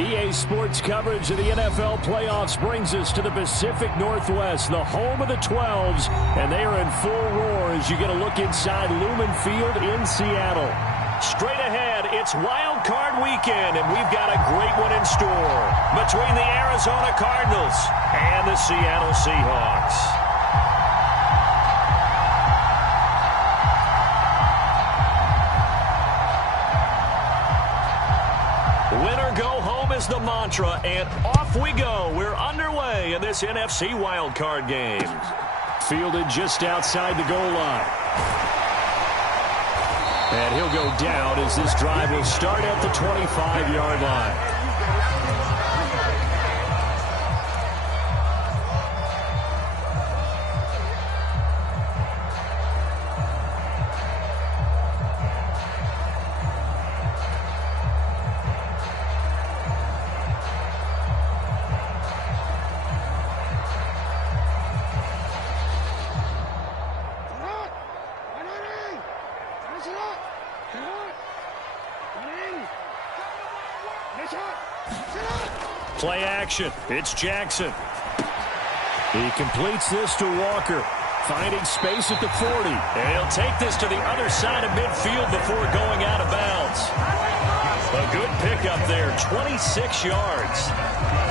EA Sports coverage of the NFL playoffs brings us to the Pacific Northwest, the home of the 12s, and they are in full roar as you get a look inside Lumen Field in Seattle. Straight ahead, it's Wildcard weekend, and we've got a great one in store between the Arizona Cardinals and the Seattle Seahawks. Winner go home is the mantra, and off we go. We're underway in this NFC wildcard game. Fielded just outside the goal line. And he'll go down as this drive will start at the 25-yard line. Play action. It's Jackson. He completes this to Walker, finding space at the 40. And he'll take this to the other side of midfield before going out of bounds. A good pickup there, 26 yards.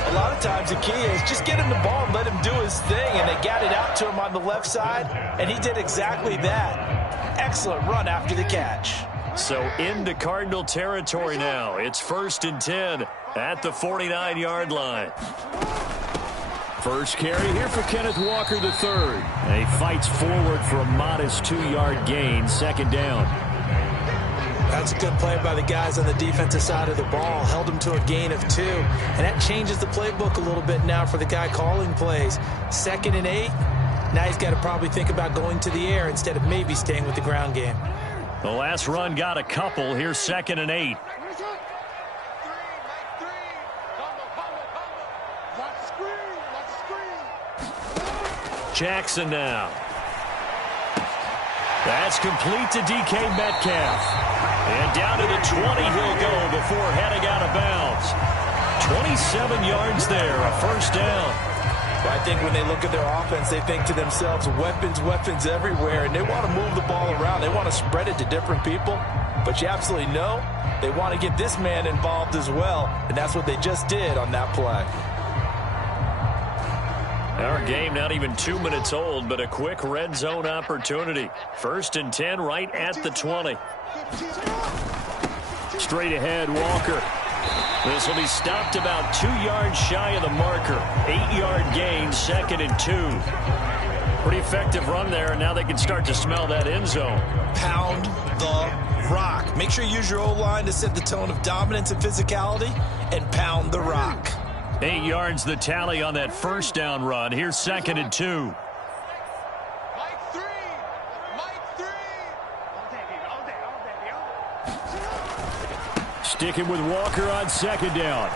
A lot of times the key is just get him the ball and let him do his thing, and they got it out to him on the left side, and he did exactly that. Excellent run after the catch. So into Cardinal territory now. It's 1st and 10 at the 49-yard line. First carry here for Kenneth Walker III. And he fights forward for a modest 2-yard gain, second down. That's a good play by the guys on the defensive side of the ball. Held him to a gain of 2. And that changes the playbook a little bit now for the guy calling plays. 2nd and 8. Now he's got to probably think about going to the air instead of maybe staying with the ground game. The last run got a couple. Here's 2nd and 8. Jackson now. That's complete to DK Metcalf. And down to the 20 he'll go before heading out of bounds. 27 yards there, a first down. I think when they look at their offense, they think to themselves, weapons everywhere, and they want to move the ball around. They want to spread it to different people, but you absolutely know they want to get this man involved as well, and that's what they just did on that play. Our game not even 2 minutes old, but a quick red zone opportunity. 1st and 10 right at the 20. Straight ahead, Walker. This will be stopped about 2 yards shy of the marker. 8-yard gain, 2nd and 2. Pretty effective run there, and now they can start to smell that end zone. Pound the rock. Make sure you use your O-line to set the tone of dominance and physicality, and pound the rock. 8 yards the tally on that first down run. Here's 2nd and 2. Sticking with Walker on 2nd down.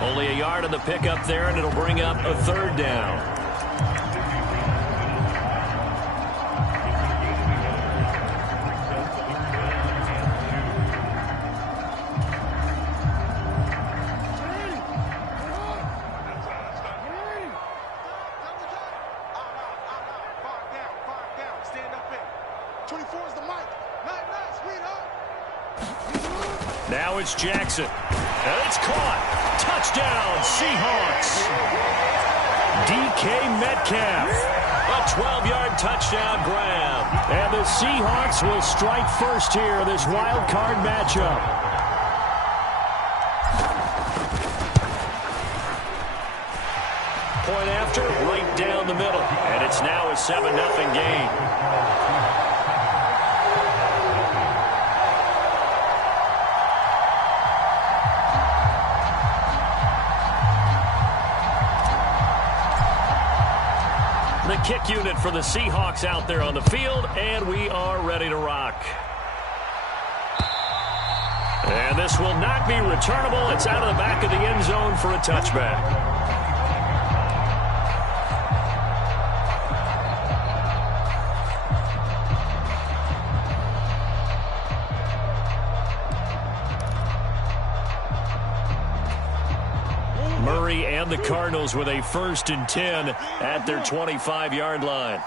Only a yard on the pickup there, and it'll bring up a 3rd down. Now it's Jackson. And it's caught. Touchdown, Seahawks. DK Metcalf. A 12-yard touchdown grab. And the Seahawks will strike first here, this wild card matchup. Point after, right down the middle. And it's now a 7-0 game. The kick unit for the Seahawks out there on the field, and we are ready to rock. And this will not be returnable. It's out of the back of the end zone for a touchback. Murray and the Cardinals with a 1st and 10 at their 25-yard line.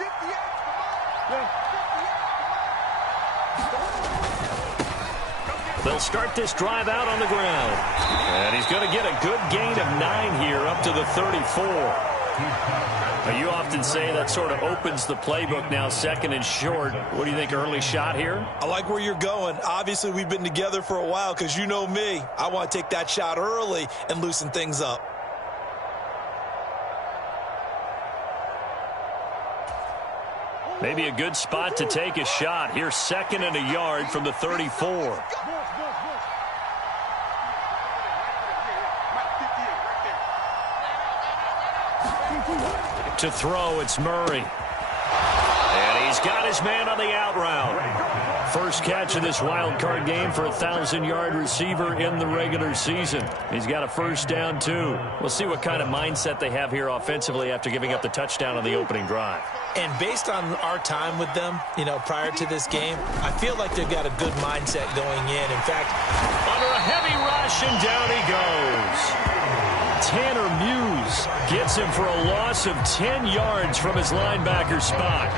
They'll start this drive out on the ground. And he's going to get a good gain of 9 here up to the 34. Now, you often say that sort of opens the playbook now, 2nd and short. What do you think, early shot here? I like where you're going. Obviously, we've been together for a while because you know me. I want to take that shot early and loosen things up. Maybe a good spot to take a shot. Here's 2nd and a yard from the 34. To throw, it's Murray. And he's got his man on the out route. First catch of this wild card game for a 1,000-yard receiver in the regular season. He's got a 1st down, too. We'll see what kind of mindset they have here offensively after giving up the touchdown on the opening drive. And based on our time with them, prior to this game, I feel like they've got a good mindset going in. In fact, under a heavy rush, and down he goes. Tanner Muse gets him for a loss of 10 yards from his linebacker spot.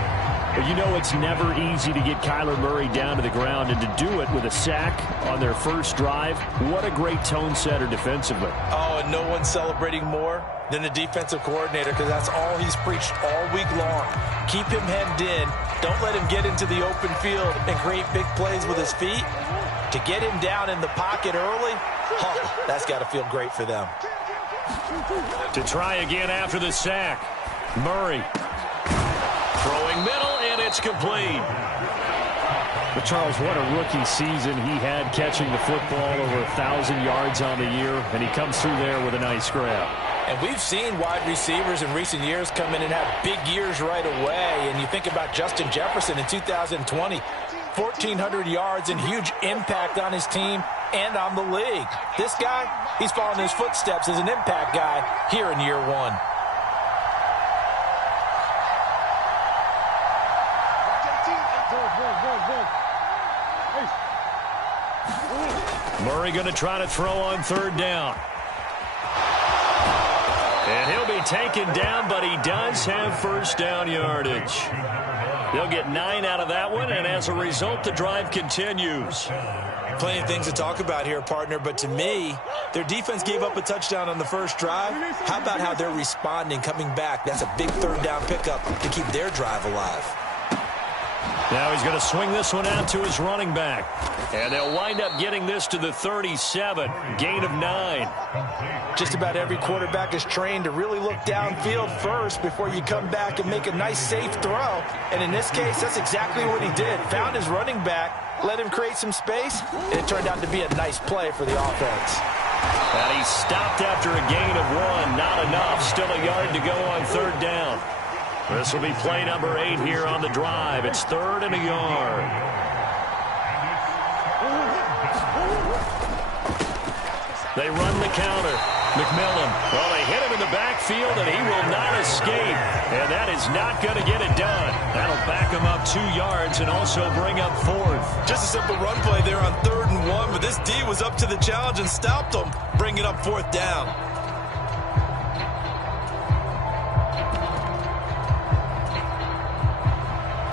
But it's never easy to get Kyler Murray down to the ground, and to do it with a sack on their first drive, what a great tone setter defensively. Oh, and no one's celebrating more than the defensive coordinator, because that's all he's preached all week long. Keep him hemmed in. Don't let him get into the open field and create big plays with his feet. To get him down in the pocket early, that's got to feel great for them. To try again after the sack. Murray throwing middle, and it's complete. But Charles, what a rookie season he had, catching the football over 1,000 yards on the year, and he comes through there with a nice grab. And we've seen wide receivers in recent years come in and have big years right away. And you think about Justin Jefferson in 2020, 1,400 yards and huge impact on his team and on the league. This guy, he's following his footsteps as an impact guy here in year 1. Murray going to try to throw on 3rd down. And he'll be taken down, but he does have 1st down yardage. They'll get 9 out of that one, and as a result, the drive continues. Plenty of things to talk about here, partner, but to me, their defense gave up a touchdown on the first drive. How about how they're responding, coming back? That's a big 3rd down pickup to keep their drive alive. Now he's going to swing this one out to his running back. And they'll wind up getting this to the 37. Gain of 9. Just about every quarterback is trained to really look downfield first before you come back and make a nice, safe throw. And in this case, that's exactly what he did. Found his running back, let him create some space, and it turned out to be a nice play for the offense. And he stopped after a gain of 1. Not enough. Still a yard to go on 3rd down. This will be play number 8 here on the drive. It's 3rd and a yard. They run the counter. McMillan. Well, they hit him in the backfield, and he will not escape. And that is not going to get it done. That'll back him up 2 yards and also bring up 4th. Just a simple run play there on 3rd and 1, but this D was up to the challenge and stopped him, bringing up 4th down.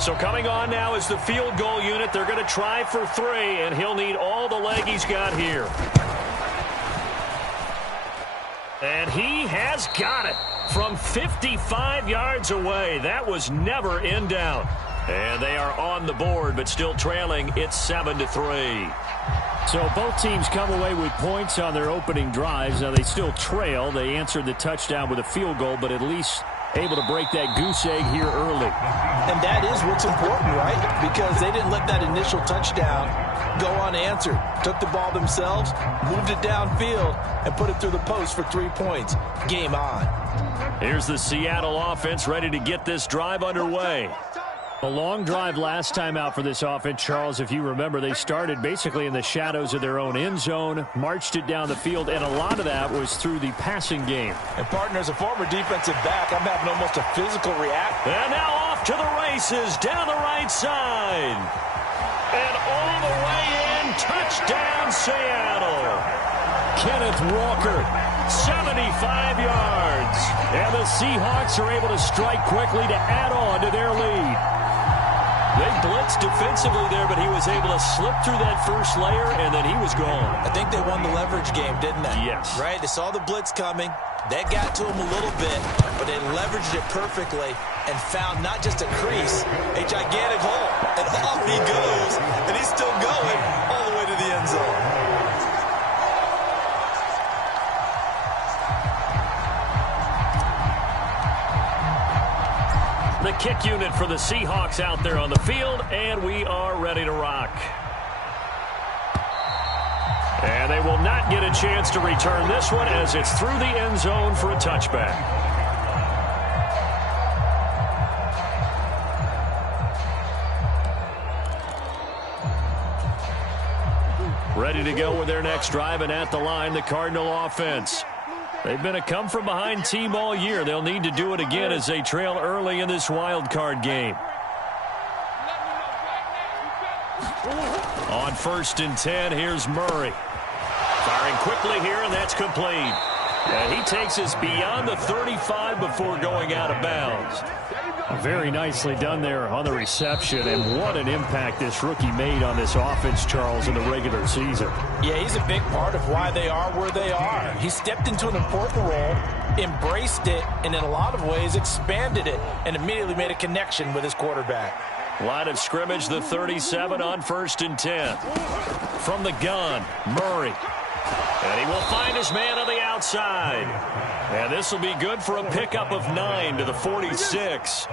So coming on now is the field goal unit. They're going to try for 3, and he'll need all the leg he's got here. And he has got it from 55 yards away. That was never in doubt. And they are on the board, but still trailing. It's 7-3. So both teams come away with points on their opening drives. Now they still trail. They answered the touchdown with a field goal, but at least able to break that goose egg here early. And that is what's important, right? Because they didn't let that initial touchdown go unanswered. Took the ball themselves, moved it downfield, and put it through the post for 3 points. Game on. Here's the Seattle offense ready to get this drive underway. A long drive last time out for this offense, Charles. If you remember, they started basically in the shadows of their own end zone, marched it down the field, and a lot of that was through the passing game. And, partner, as a former defensive back, I'm having almost a physical reaction. And now off to the races down the right side. And all the way in, touchdown Seattle. Kenneth Walker. 75 yards. And the Seahawks are able to strike quickly to add on to their lead. They blitzed defensively there, but he was able to slip through that first layer, and then he was gone. I think they won the leverage game, didn't they? Yes. Right? They saw the blitz coming. That got to him a little bit, but they leveraged it perfectly and found not just a crease, a gigantic hole. And off he goes, and he's still going all the way to the end zone. The kick unit for the Seahawks out there on the field, and we are ready to rock. And they will not get a chance to return this one as it's through the end zone for a touchback. Ready to go with their next drive, and at the line, the Cardinal offense. They've been a come-from-behind team all year. They'll need to do it again as they trail early in this wild card game. On 1st and 10, here's Murray. Firing quickly here, and that's complete. And he takes us beyond the 35 before going out of bounds. Very nicely done there on the reception, and what an impact this rookie made on this offense, Charles, in the regular season. Yeah, he's a big part of why they are where they are. He stepped into an important role, embraced it, and in a lot of ways expanded it, and immediately made a connection with his quarterback. Line of scrimmage, the 37 on 1st and 10. From the gun, Murray. And he will find his man on the outside. And this will be good for a pickup of 9 to the 46.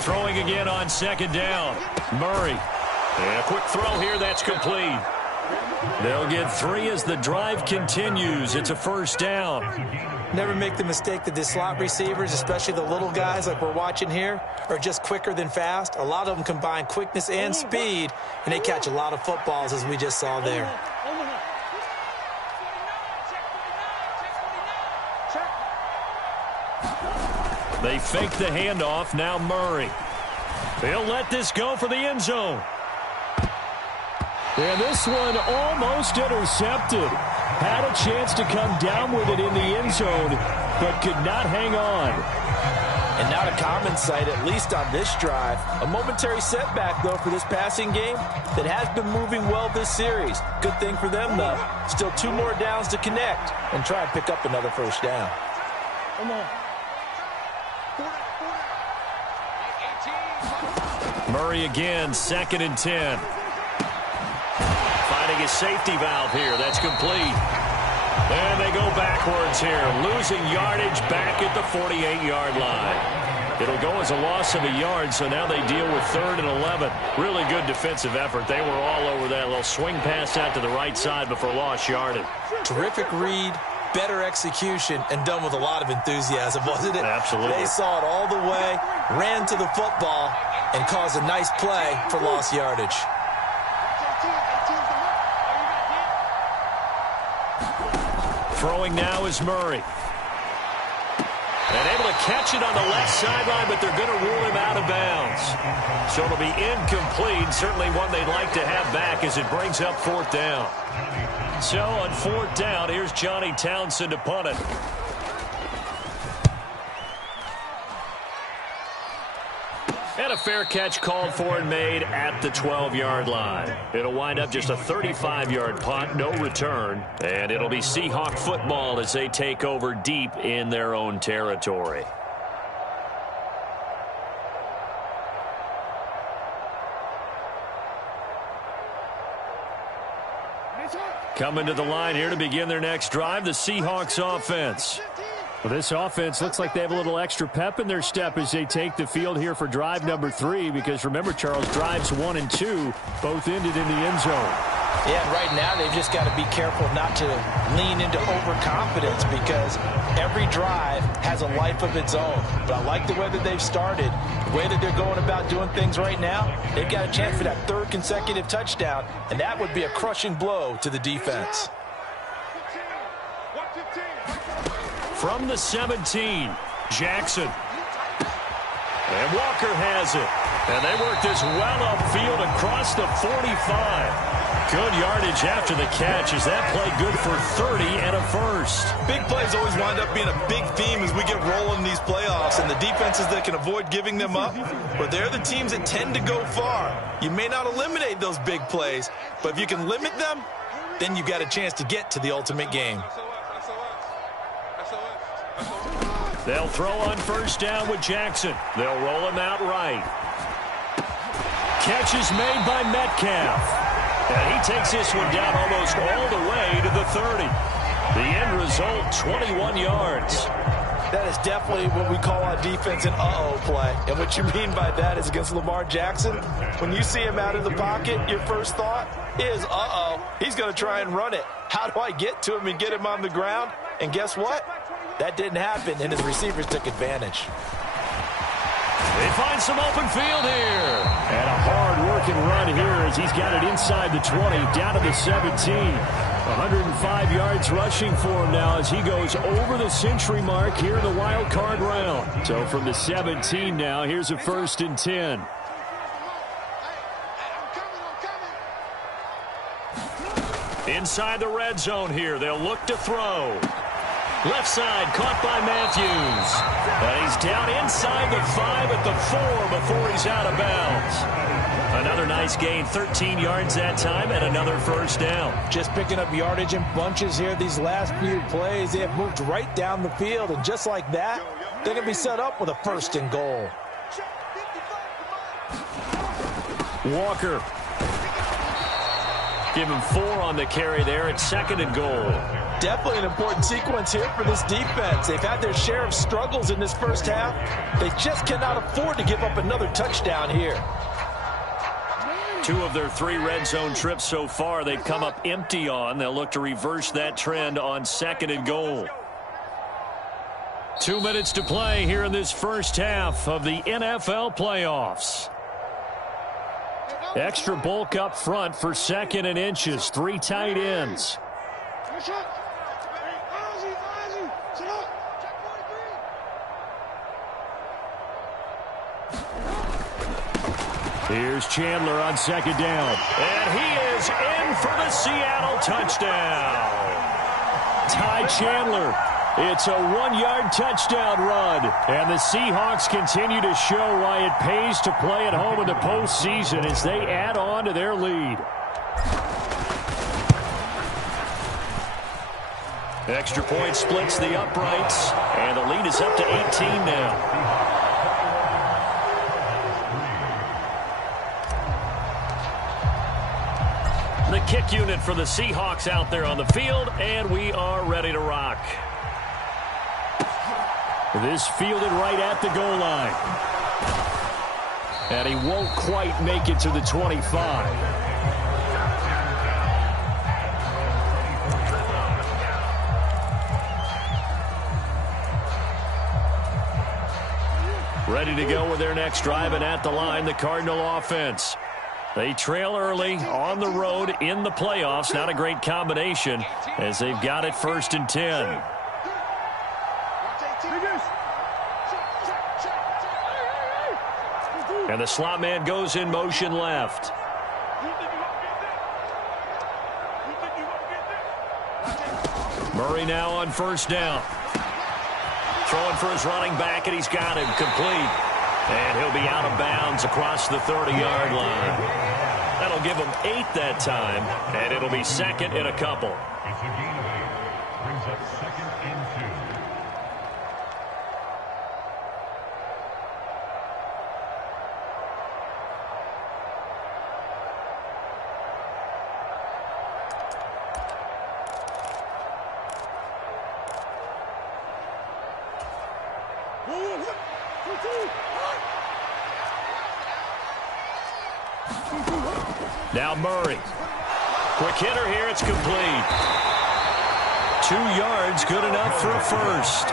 Throwing again on 2nd down. Murray. And a quick throw here, that's complete. They'll get 3 as the drive continues. It's a 1st down. Never make the mistake that the slot receivers, especially the little guys like we're watching here, are just quicker than fast. A lot of them combine quickness and speed, and they catch a lot of footballs, as we just saw there. They fake the handoff. Now Murray. They'll let this go for the end zone. And this one almost intercepted. Had a chance to come down with it in the end zone, but could not hang on. And not a common sight, at least on this drive. A momentary setback, though, for this passing game that has been moving well this series. Good thing for them, though. Still 2 more downs to connect and try and pick up another 1st down. Murray again, 2nd and 10. Finding a safety valve here. That's complete. And they go backwards here, losing yardage back at the 48-yard line. It'll go as a loss of a yard, so now they deal with 3rd and 11. Really good defensive effort. They were all over that little swing pass out to the right side before lost yardage. Terrific read, better execution, and done with a lot of enthusiasm, wasn't it? Absolutely. They saw it all the way, ran to the football, and caused a nice play for lost yardage. Throwing now is Murray. And able to catch it on the left sideline, but they're going to rule him out of bounds. So it'll be incomplete. Certainly one they'd like to have back as it brings up 4th down. So on 4th down, here's Johnny Townsend to punt it. And a fair catch called for and made at the 12-yard line. It'll wind up just a 35-yard punt, no return. And it'll be Seahawk football as they take over deep in their own territory. Coming to the line here to begin their next drive, the Seahawks offense. Well, this offense looks like they have a little extra pep in their step as they take the field here for drive number 3, because remember, Charles, drives 1 and 2 both ended in the end zone. Yeah, and right now they've just got to be careful not to lean into overconfidence, because every drive has a life of its own. But I like the way that they've started, the way that they're going about doing things right now. They've got a chance for that 3rd consecutive touchdown, and that would be a crushing blow to the defense. From the 17, Jackson. And Walker has it. And they work this well upfield across the 45. Good yardage after the catch. Is that play good for 30 and a first? Big plays always wind up being a big theme as we get rolling in these playoffs, and the defenses that can avoid giving them up, but they're the teams that tend to go far. You may not eliminate those big plays, but if you can limit them, then you've got a chance to get to the ultimate game. They'll throw on first down with Jackson. They'll roll him out right. Catch is made by Metcalf. And he takes this one down almost all the way to the 30. The end result, 21 yards. That is definitely what we call on defense an uh-oh play. And what you mean by that is against Lamar Jackson, when you see him out of the pocket, your first thought is, uh-oh, he's going to try and run it. How do I get to him and get him on the ground? And guess what? That didn't happen, and his receivers took advantage. They find some open field here. And a hard-working run here as he's got it inside the 20, down to the 17. 105 yards rushing for him now as he goes over the century mark here in the wild card round. So from the 17 now, here's a 1st and 10. Inside the red zone here, they'll look to throw. Left side, caught by Matthews. And he's down inside the 5 at the 4 before he's out of bounds. Another nice gain, 13 yards that time, and another first down. Just picking up yardage in bunches here these last few plays. They have moved right down the field, and just like that, they're going to be set up with a 1st and goal. Walker. Give him 4 on the carry there at 2nd and goal. Definitely an important sequence here for this defense. They've had their share of struggles in this first half. They just cannot afford to give up another touchdown here. 2 of their 3 red zone trips so far they've come up empty on. They'll look to reverse that trend on 2nd and goal. 2 minutes to play here in this first half of the NFL playoffs. Extra bulk up front for 2nd and inches. 3 tight ends. Here's Chandler on 2nd down. And he is in for the Seattle touchdown. Ty Chandler. It's a 1-yard touchdown run. And the Seahawks continue to show why it pays to play at home in the postseason as they add on to their lead. Extra point splits the uprights. And the lead is up to 18 now. The kick unit for the Seahawks out there on the field, and we are ready to rock. This fielded right at the goal line. And he won't quite make it to the 25. Ready to go with their next drive, and at the line, the Cardinal offense. They trail early on the road in the playoffs. Not a great combination as they've got it 1st and 10. And the slot man goes in motion left. Murray now on 1st down. Throwing for his running back, and he's got him complete. And he'll be out of bounds across the 30-yard line. That'll give him 8 that time, and it'll be 2nd and a couple. Brings up 2nd and 2. Now Murray. Quick hitter here. It's complete. 2 yards, good enough for a first.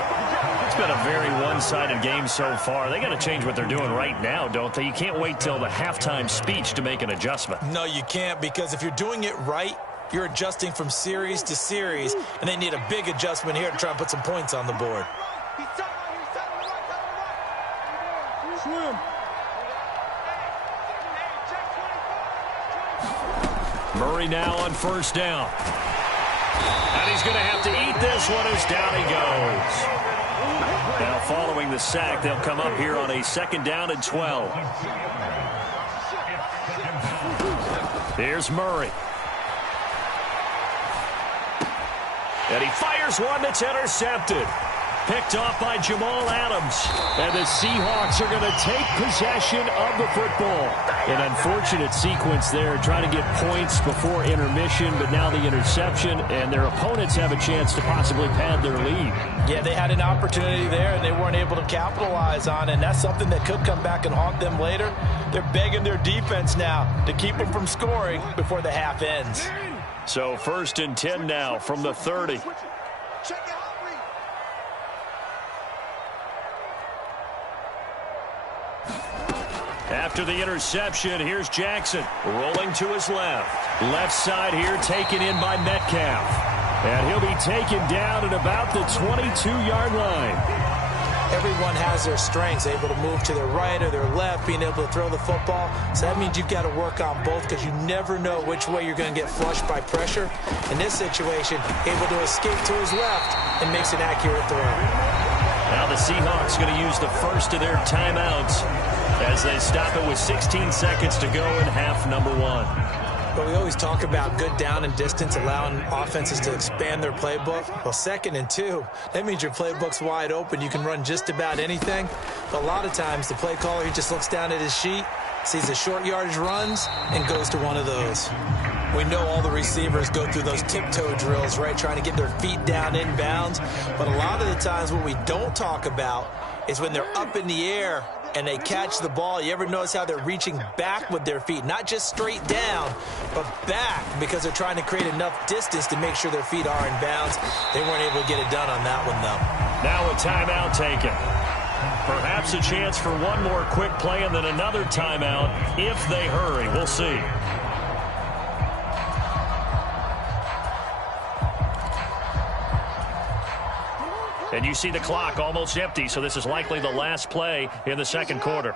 It's been a very one-sided game so far. They got to change what they're doing right now, don't they? You can't wait till the halftime speech to make an adjustment. No, you can't, because if you're doing it right, you're adjusting from series to series, and they need a big adjustment here to try and put some points on the board. Murray now on first down. And he's going to have to eat this one as down he goes. Now following the sack, they'll come up here on a 2nd down and 12. Here's Murray. And he fires one that's intercepted. Picked off by Jamal Adams. And the Seahawks are going to take possession of the football. An unfortunate sequence there, trying to get points before intermission, but now the interception, and their opponents have a chance to possibly pad their lead. Yeah, they had an opportunity there, and they weren't able to capitalize on it, and that's something that could come back and haunt them later. They're begging their defense now to keep them from scoring before the half ends. So 1st and 10 now from the 30. After the interception, here's Jackson rolling to his left. Left side here taken in by Metcalf. And he'll be taken down at about the 22-yard line. Everyone has their strengths, able to move to their right or their left, being able to throw the football. So that means you've got to work on both because you never know which way you're going to get flushed by pressure. In this situation, able to escape to his left and makes an accurate throw. Now the Seahawks going to use the first of their timeouts as they stop it with 16 seconds to go in half number 1. But we always talk about good down and distance, allowing offenses to expand their playbook. Well, 2nd and 2, that means your playbook's wide open. You can run just about anything. But a lot of times, the play caller, he just looks down at his sheet, sees the short yardage runs, and goes to one of those. We know all the receivers go through those tiptoe drills, right, trying to get their feet down inbounds. But a lot of the times what we don't talk about is when they're up in the air and they catch the ball. You ever notice how they're reaching back with their feet? Not just straight down, but back, because they're trying to create enough distance to make sure their feet are in bounds. They weren't able to get it done on that one, though. Now a timeout taken. Perhaps a chance for one more quick play and then another timeout if they hurry. We'll see. And you see the clock almost empty, so this is likely the last play in the 2nd quarter.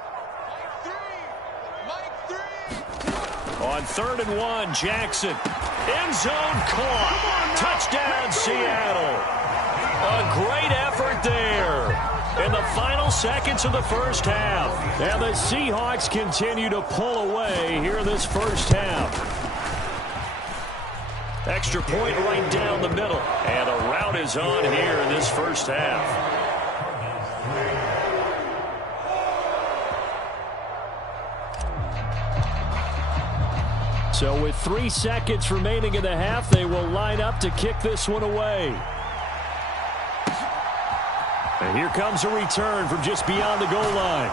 On 3rd and 1, Jackson. End zone caught. Touchdown, Seattle. A great effort there in the final seconds of the first half. And the Seahawks continue to pull away here in this first half. Extra point right down the middle. And a rout is on here in this first half. So with 3 seconds remaining in the half, they will line up to kick this one away. And here comes a return from just beyond the goal line.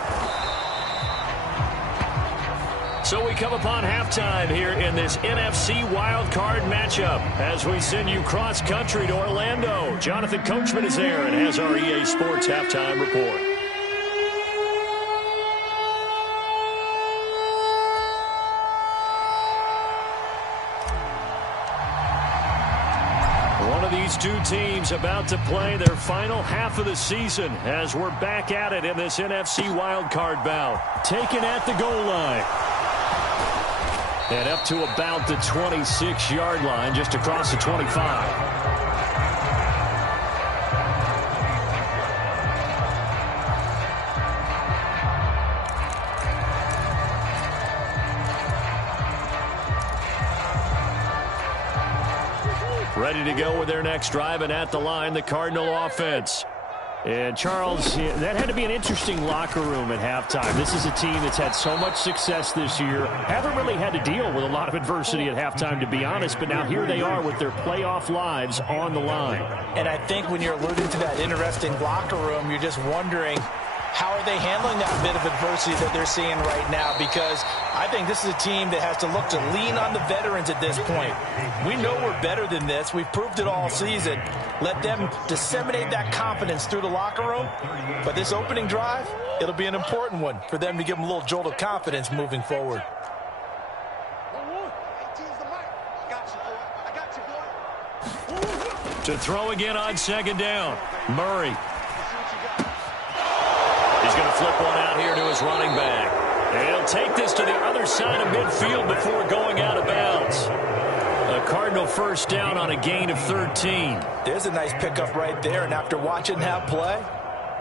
So we come upon halftime here in this NFC Wildcard matchup as we send you cross-country to Orlando. Jonathan Coachman is there and has our EA Sports halftime report. One of these two teams about to play their final half of the season as we're back at it in this NFC Wildcard bout. Taken at the goal line. And up to about the 26-yard line, just across the 25. Ready to go with their next drive, and at the line, the Cardinal offense. And, Charles, that had to be an interesting locker room at halftime. This is a team that's had so much success this year. Haven't really had to deal with a lot of adversity at halftime, to be honest. But now here they are with their playoff lives on the line. And I think when you're alluding to that interesting locker room, you're just wondering, how are they handling that bit of adversity that they're seeing right now? Because I think this is a team that has to look to lean on the veterans at this point. We know we're better than this. We've proved it all season. Let them disseminate that confidence through the locker room. But this opening drive, it'll be an important one for them to give them a little jolt of confidence moving forward. To throw again on 2nd down, Murray. He's going to flip one out here to his running back. And he'll take this to the other side of midfield before going out of bounds. A Cardinal first down on a gain of 13. There's a nice pickup right there, and after watching that play,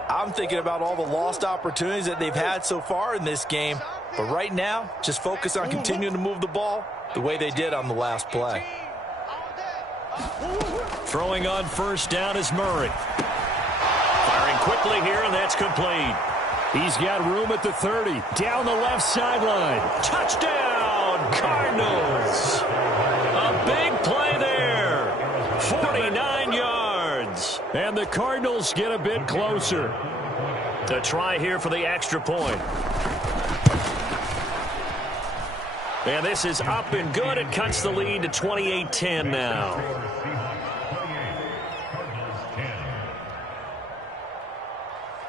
I'm thinking about all the lost opportunities that they've had so far in this game. But right now, just focus on continuing to move the ball the way they did on the last play. Throwing on first down is Murray. Firing quickly here, and that's complete. He's got room at the 30. Down the left sideline. Touchdown, Cardinals. A big play there. 49 yards. And the Cardinals get a bit closer. A try here for the extra point. And this is up and good. It cuts the lead to 28-10 now.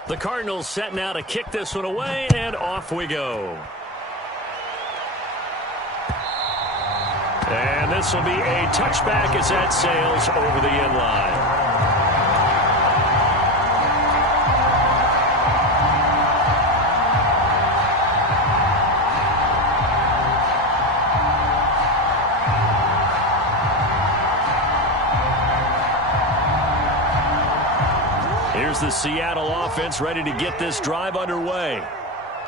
The Cardinals set now to kick this one away, and off we go. And this will be a touchback as that sails over the end line. Here's the Seattle offense ready to get this drive underway.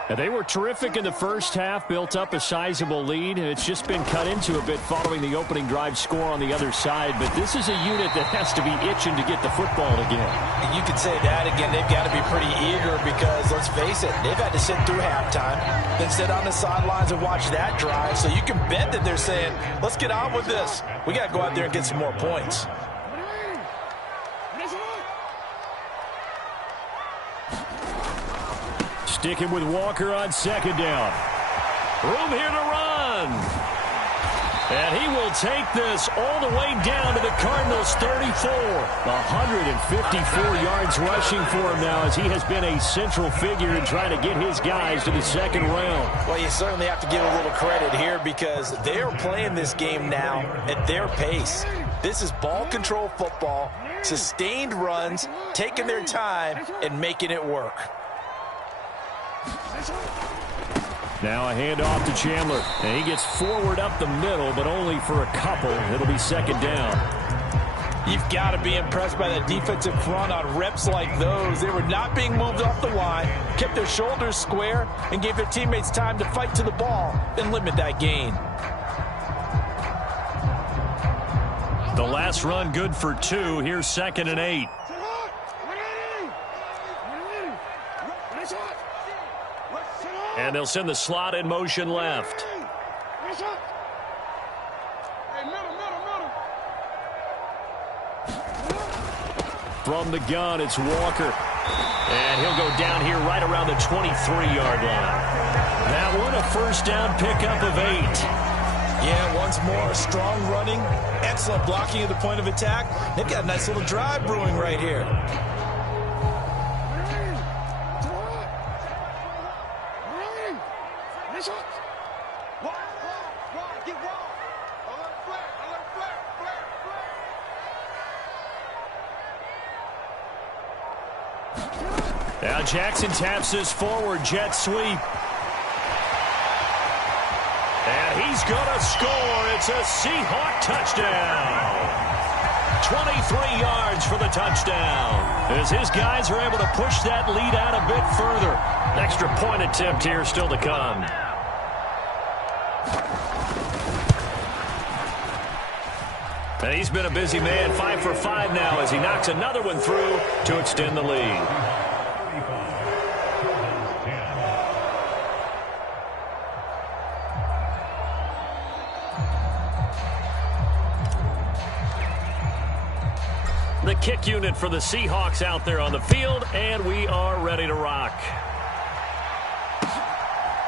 And they were terrific in the first half, built up a sizable lead, and it's just been cut into a bit following the opening drive score on the other side. But this is a unit that has to be itching to get the football again. You could say that again. They've got to be pretty eager because, let's face it, they've had to sit through halftime, then sit on the sidelines and watch that drive. So you can bet that they're saying, let's get on with this. We got to go out there and get some more points. Sticking with Walker on second down. Room here to run. And he will take this all the way down to the Cardinals' 34. 154 yards rushing for him now as he has been a central figure in trying to get his guys to the second round. Well, you certainly have to give a little credit here because they are playing this game now at their pace. This is ball control football, sustained runs, taking their time and making it work. Now a handoff to Chandler, and he gets forward up the middle, but only for a couple. It'll be second down. You've got to be impressed by the defensive front on reps like those. They were not being moved off the line, kept their shoulders square, and gave their teammates time to fight to the ball and limit that gain. The last run good for 2. Here's 2nd and 8. And they'll send the slot in motion left. From the gun, it's Walker. And he'll go down here right around the 23-yard line. That one a first down pickup of 8. Yeah, once more, strong running, excellent blocking at the point of attack. They've got a nice little drive brewing right here. Now Jackson taps this forward jet sweep. And he's going to score. It's a Seahawk touchdown. 23 yards for the touchdown. As his guys are able to push that lead out a bit further. Extra point attempt here still to come. And he's been a busy man, 5 for 5 now as he knocks another one through to extend the lead. The kick unit for the Seahawks out there on the field, and we are ready to rock.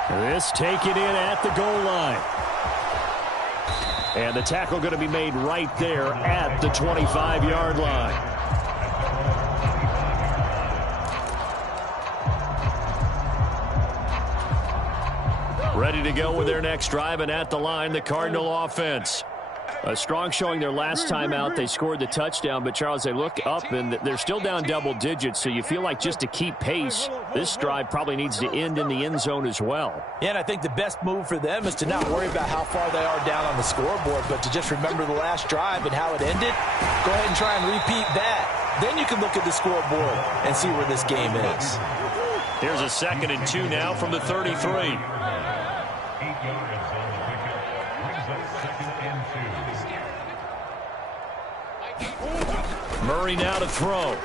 This taken in at the goal line. And the tackle going to be made right there at the 25-yard line. Ready to go with their next drive, and at the line, the Cardinal offense. A strong showing their last time out. They scored the touchdown, but, Charles, they look up, and they're still down double digits, so you feel like just to keep pace, This drive probably needs to end in the end zone as well. Yeah, and I think the best move for them is to not worry about how far they are down on the scoreboard, but to just remember the last drive and how it ended. Go ahead and try and repeat that. Then you can look at the scoreboard and see where this game is. Here's a 2nd and 2 now from the 33. 8 yards on the pickup. Brings up 2nd and 2. Murray now to throw.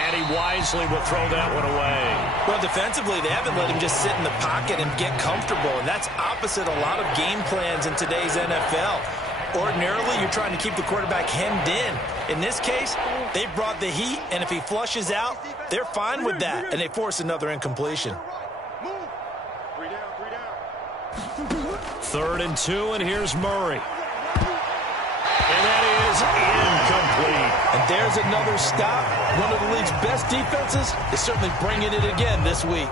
And he wisely will throw that one away. Well, defensively, they haven't let him just sit in the pocket and get comfortable, and that's opposite a lot of game plans in today's NFL. Ordinarily, you're trying to keep the quarterback hemmed in. In this case, they brought the heat, and if he flushes out, they're fine with that, and they force another incompletion. 3rd and 2, and here's Murray. And that is incomplete. And there's another stop. One of the league's best defenses is certainly bringing it again this week.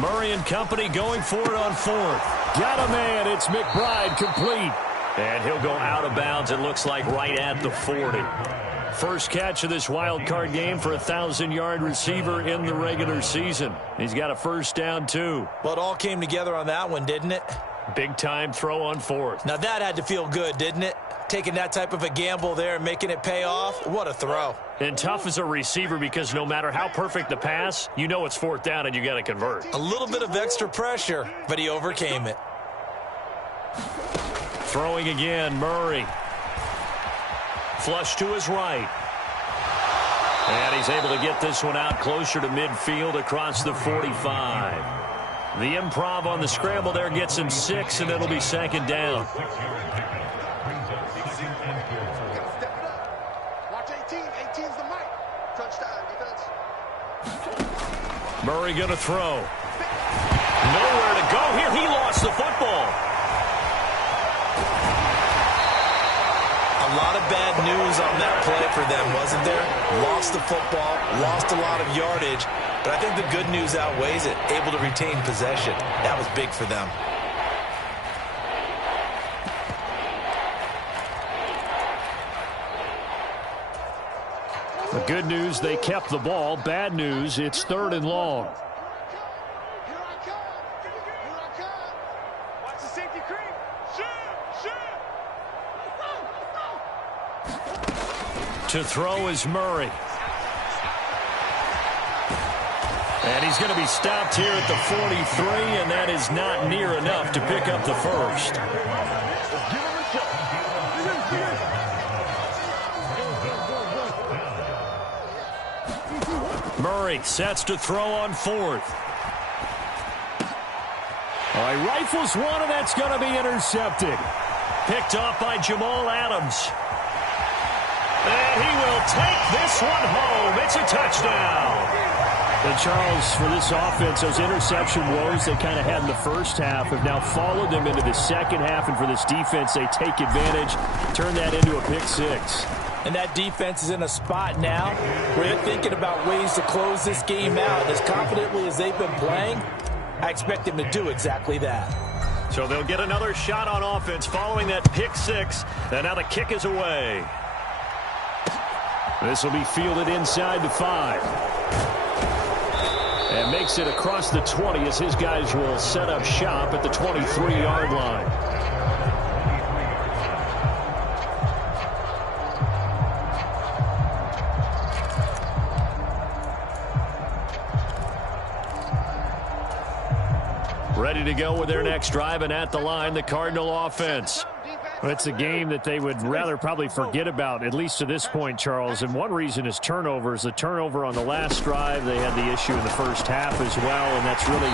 Murray and company going for it on 4th. Got a man. It's McBride complete. And he'll go out of bounds, it looks like, right at the 40. First catch of this wild card game for a 1,000-yard receiver in the regular season. He's got a first down, too. Well, it all came together on that one, didn't it? Big-time throw on 4th. Now, that had to feel good, didn't it? Taking that type of a gamble there and making it pay off. What a throw. And tough as a receiver because no matter how perfect the pass, you know it's 4th down and you got to convert. A little bit of extra pressure, but he overcame it. Throwing again, Murray. Flush to his right. And he's able to get this one out closer to midfield across the 45. The improv on the scramble there gets him 6, and it'll be 2nd down. Murray going to throw. Nowhere to go here. He lost the football. A lot of bad news on that play for them, wasn't there? Lost the football, lost a lot of yardage, but I think the good news outweighs it. Able to retain possession. That was big for them. The good news, they kept the ball. Bad news, it's 3rd and long. To throw is Murray. And he's going to be stopped here at the 43, and that is not near enough to pick up the first. Murray sets to throw on 4th. All right, rifles one, and that's going to be intercepted. Picked off by Jamal Adams. And he will take this one home. It's a touchdown. And Charles, for this offense, those interception woes they kind of had in the first half have now followed them into the second half. And for this defense, they take advantage, turn that into a pick 6. And that defense is in a spot now where they're thinking about ways to close this game out. As confidently as they've been playing, I expect them to do exactly that. So they'll get another shot on offense following that pick 6. And now the kick is away. This will be fielded inside the 5. And makes it across the 20 as his guys will set up shop at the 23-yard line. Ready to go with their next drive, and at the line, the Cardinal offense. Well, it's a game that they would rather probably forget about, at least to this point, Charles. And one reason is turnovers. The turnover on the last drive, they had the issue in the first half as well, and that's really,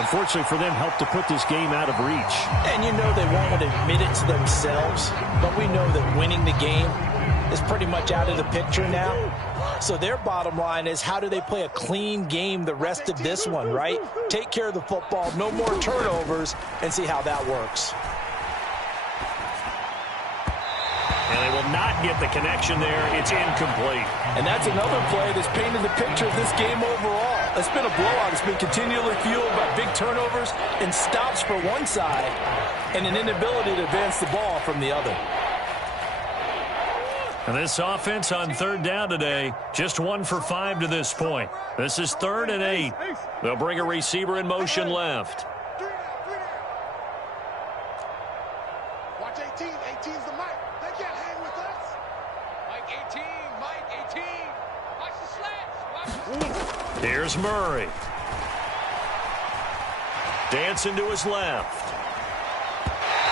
unfortunately for them, helped to put this game out of reach. And you know they won't admit it to themselves, but we know that winning the game is pretty much out of the picture now. So their bottom line is, how do they play a clean game the rest of this one, right? Take care of the football, no more turnovers, and see how that works. And they will not get the connection there. It's incomplete. And that's another play that's painted the picture of this game overall. It's been a blowout. It's been continually fueled by big turnovers and stops for one side and an inability to advance the ball from the other. And this offense on third down today, just 1 for 5 to this point. This is 3rd and 8. They'll bring a receiver in motion left. Watch 18. 18's the mic. They can't hang with us. Mike 18. Mike 18. Watch the slants. Watch the... Here's Murray. Dancing to his left.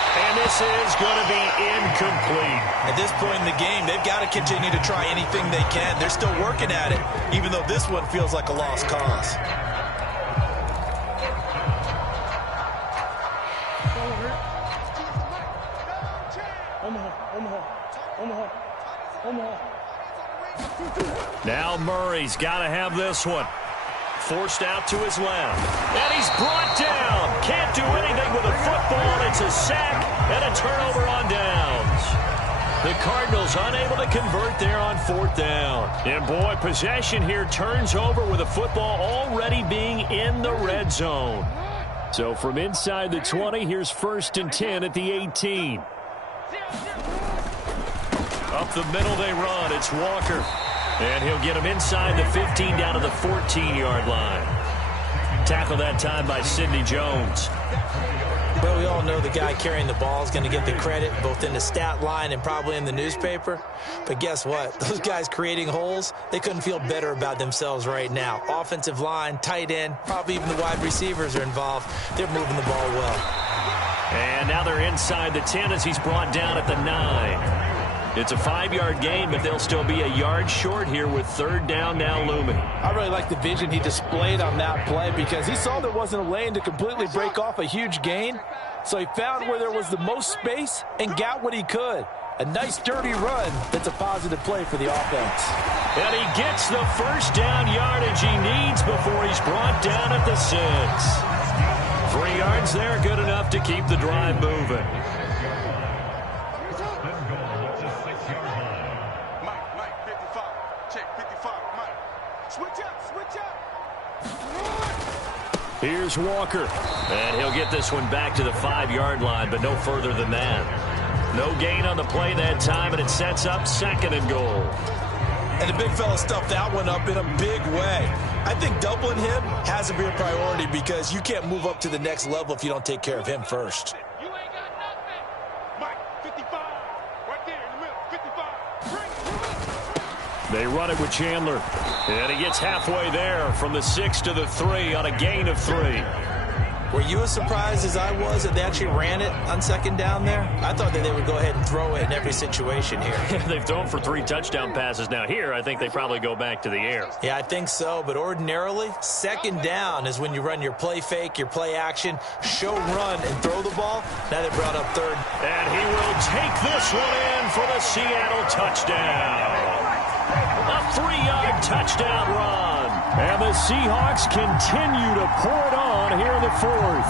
And this is going to be incomplete. At this point in the game, they've got to continue to try anything they can. They're still working at it, even though this one feels like a lost cause. Now Murray's got to have this one. Forced out to his left. And he's brought down. Can't do anything with a football. It's a sack and a turnover on downs. The Cardinals unable to convert there on 4th down. And boy, possession here turns over with a football already being in the red zone. So from inside the 20, here's 1st and 10 at the 18. Up the middle they run. It's Walker. And he'll get him inside the 15 down to the 14-yard line. Tackle that time by Sidney Jones. But we all know the guy carrying the ball is going to get the credit both in the stat line and probably in the newspaper. But guess what? Those guys creating holes, they couldn't feel better about themselves right now. Offensive line, tight end, probably even the wide receivers are involved. They're moving the ball well. And now they're inside the 10 as he's brought down at the 9. It's a 5-yard gain, but they'll still be a yard short here with 3rd down now looming. I really like the vision he displayed on that play because he saw there wasn't a lane to completely break off a huge gain. So he found where there was the most space and got what he could. A nice dirty run that's a positive play for the offense. And he gets the 1st down yardage he needs before he's brought down at the 6. 3 yards there, good enough to keep the drive moving. Here's Walker. And he'll get this one back to the 5-yard line, but no further than that. No gain on the play that time, and it sets up 2nd and goal. And the big fella stuffed that one up in a big way. I think doubling him has to be a priority because you can't move up to the next level if you don't take care of him first. You ain't got nothing. Mike 55. Right there in the middle. 55. They run it with Chandler. And he gets halfway there from the 6 to the 3 on a gain of 3. Were you as surprised as I was that they actually ran it on 2nd down there? I thought that they would go ahead and throw it in every situation here. They've thrown for 3 touchdown passes now. Here, I think they probably go back to the air. Yeah, I think so. But ordinarily, 2nd down is when you run your play fake, your play action, show run, and throw the ball. Now they brought up 3rd. And he will take this one in for the Seattle touchdown. A 3-yard touchdown run. And the Seahawks continue to pour it on here in the 4th.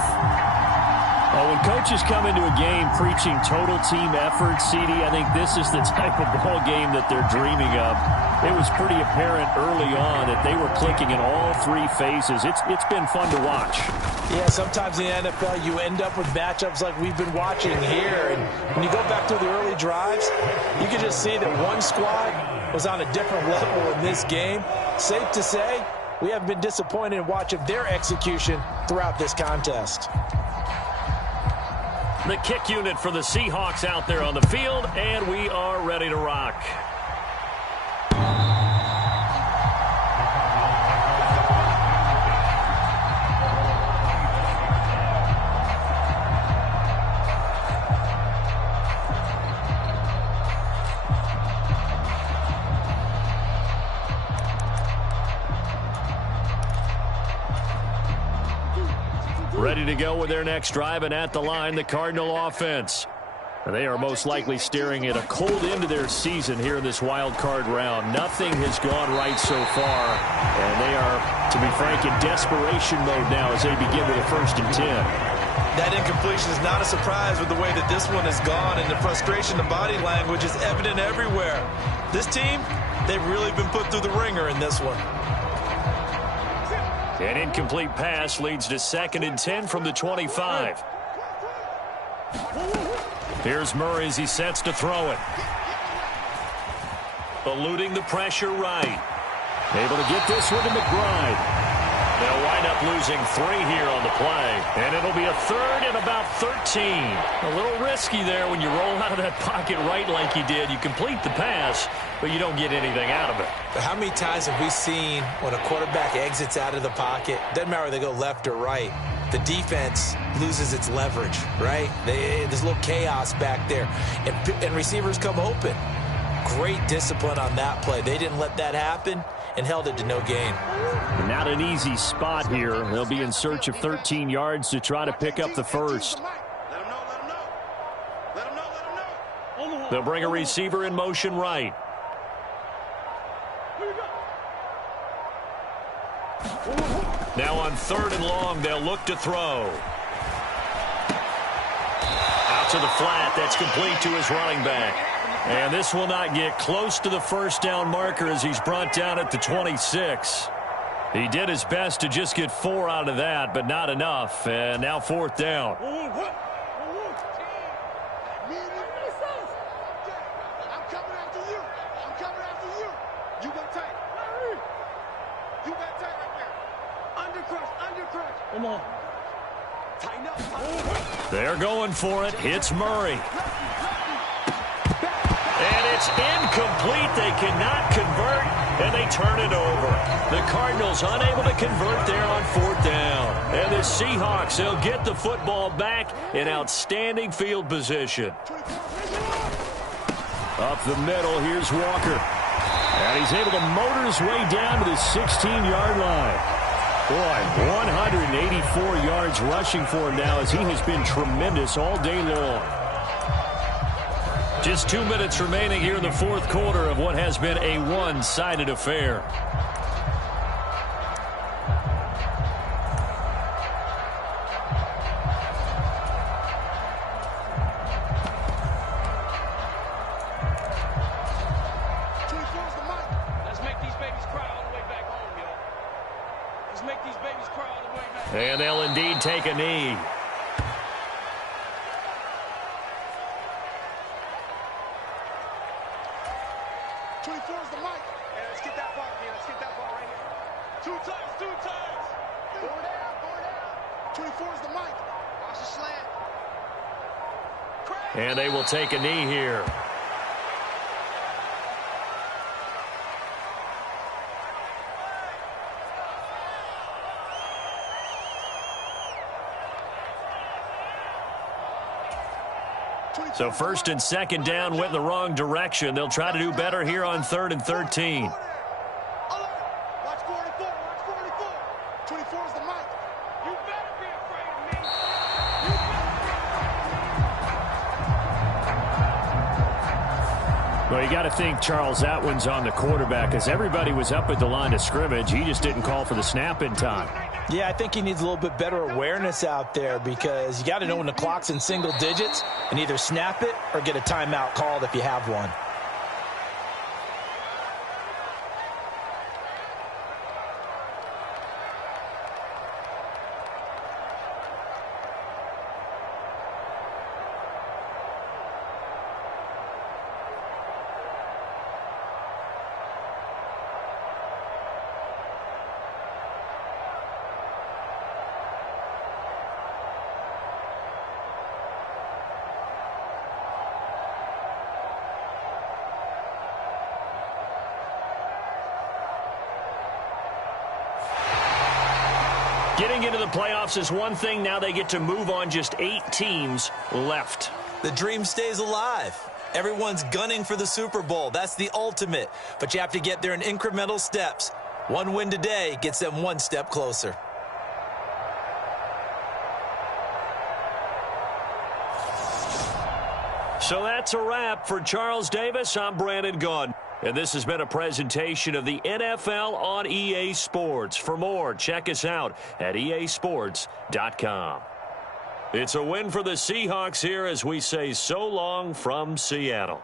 Oh, when coaches come into a game preaching total team effort, CD, I think this is the type of ball game that they're dreaming of. It was pretty apparent early on that they were clicking in all 3 phases. It's been fun to watch. Yeah, sometimes in the NFL you end up with matchups like we've been watching here. And when you go back to the early drives, you can just see that one squad was on a different level in this game. Safe to say, we haven't been disappointed in watching their execution throughout this contest. The kick unit for the Seahawks out there on the field, and we are ready to rock. Ready to go with their next drive, and at the line, the Cardinal offense. And they are most likely staring at a cold end to their season here in this wild card round. Nothing has gone right so far, and they are, to be frank, in desperation mode now as they begin with a 1st and 10. That incompletion is not a surprise with the way that this one has gone, and the frustration, the body language is evident everywhere. This team, they've really been put through the ringer in this one. An incomplete pass leads to 2nd and 10 from the 25. Here's Murray as he sets to throw it. Eluding the pressure right. Able to get this one to McBride. They'll wind up losing 3 here on the play. And it'll be a 3rd and about 13. A little risky there when you roll out of that pocket right like you did. You complete the pass, but you don't get anything out of it. But how many times have we seen when a quarterback exits out of the pocket, doesn't matter whether they go left or right, the defense loses its leverage, right? There's a little chaos back there. And receivers come open. Great discipline on that play. They didn't let that happen and held it to no gain. Not an easy spot here. They'll be in search of 13 yards to try to pick up the first. They'll bring a receiver in motion right. Now on 3rd and long, they'll look to throw. Out to the flat. That's complete to his running back. And this will not get close to the first down marker as he's brought down at the 26. He did his best to just get 4 out of that, but not enough. And now 4th down. I'm coming after you. I'm coming after you. You got tight. You got tight right there. Undercrush. Come on. Tighten up. They're going for it. Hits Murray. And it's incomplete. They cannot convert, and they turn it over. The Cardinals unable to convert there on 4th down. And the Seahawks, they'll get the football back in outstanding field position. Up the middle, here's Walker. And he's able to motor his way down to the 16-yard line. Boy, 184 yards rushing for him now as he has been tremendous all day long. Just 2 minutes remaining here in the 4th quarter of what has been a one-sided affair. Let's make these babies cry all the way back home, yo. Let's make these babies cry all the way back home. And they'll indeed take a knee. And they will take a knee here. So 1st and 2nd down went in the wrong direction. They'll try to do better here on 3rd and 13. Watch 44. 24 is the mic. You better be afraid of me. Well, you got to think, Charles, that one's on the quarterback as everybody was up at the line of scrimmage. He just didn't call for the snap in time. Yeah, I think he needs a little bit better awareness out there because you got to know when the clock's in single digits and either snap it or get a timeout called if you have one. Getting into the playoffs is one thing. Now they get to move on. Just 8 teams left. The dream stays alive. Everyone's gunning for the Super Bowl. That's the ultimate. But you have to get there in incremental steps. One win today gets them one step closer. So that's a wrap for Charles Davis. I'm Brandon Gunn. And this has been a presentation of the NFL on EA Sports. For more, check us out at easports.com. It's a win for the Seahawks here as we say so long from Seattle.